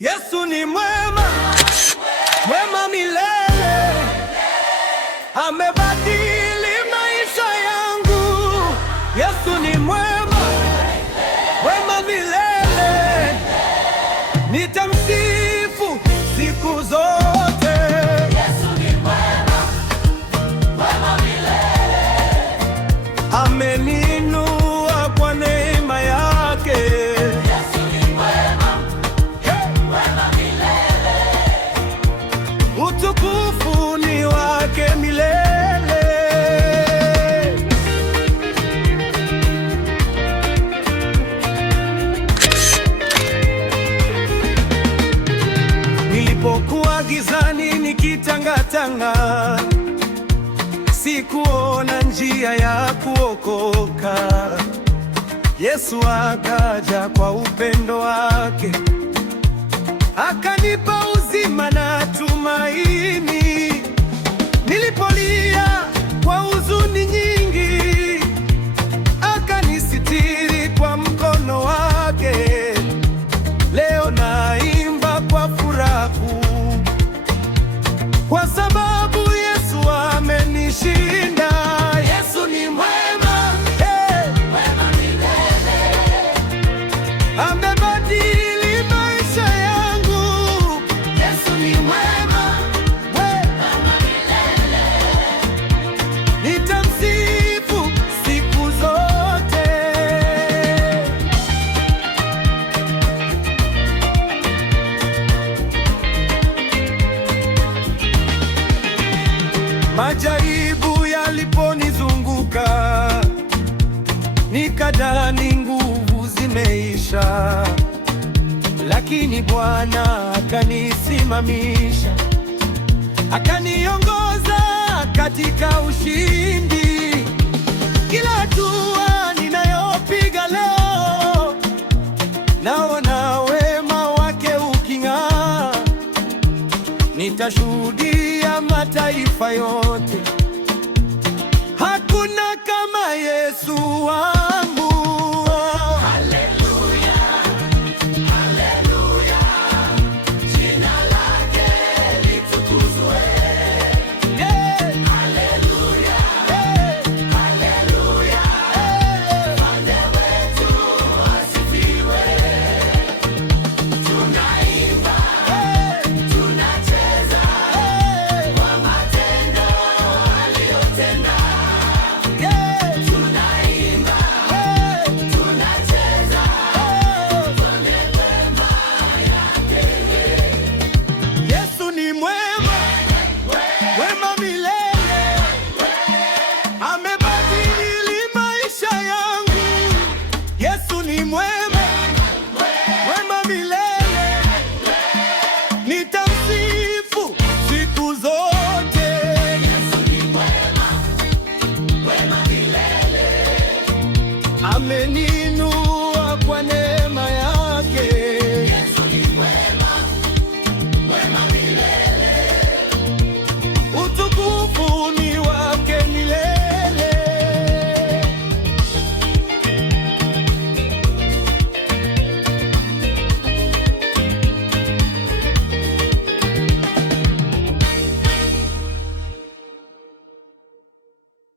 Yesu ni mwema, mwema milele, amebadili maisha yangu. Yesu ni mwema, mwema milele, nitamsifu siku zote. Yesu ni mwema, mwema milele, ameniinua kwa neema yake. Yesu ni mwema, mwema milele, utukufu ni wake milele. Nilipokuwa gizani nikitangatanga, sikuona njia ya kuokoka. Yesu akaja kwa upendo wake, akanipa uzima na tumaini. Nilipolia kwa huzuni nyingi, akanisitiri kwa mkono wake. Leo naimba kwa furaha kuu, kwa sababu Yesu amenishinda. Yesu ni mwema, mwema milele, amebadili maisha yangu. Yesu ni mwema, mwema milele, Nitamsifu siku zote. Majaribu yaliponizunguka, nikadhani nguvu zimeisha, lakini Bwana akanisimamisha, akaniongoza katika ushindi. Kila hatua ninayopiga leo, naona wema wake uking'aa. Nitashuhudia mataifa yote, hakuna kama Yesu wangu. haleluya, haleluya, jina lake litukuzwe. Yeah. Haleluya, Yeah. haleluya, Mfalme wetu asifiwe. Tunaimba, tunacheza kwa matendo aliyotenda. Tunaimba, tunacheza kwa neema yake. Yesu ni mwema, mwema milele, amebadili maisha yangu. Yesu ni mwema, mwema milele, nitamsifu siku zote. Yesu ni mwema, mwema milele, Ameniinua kwa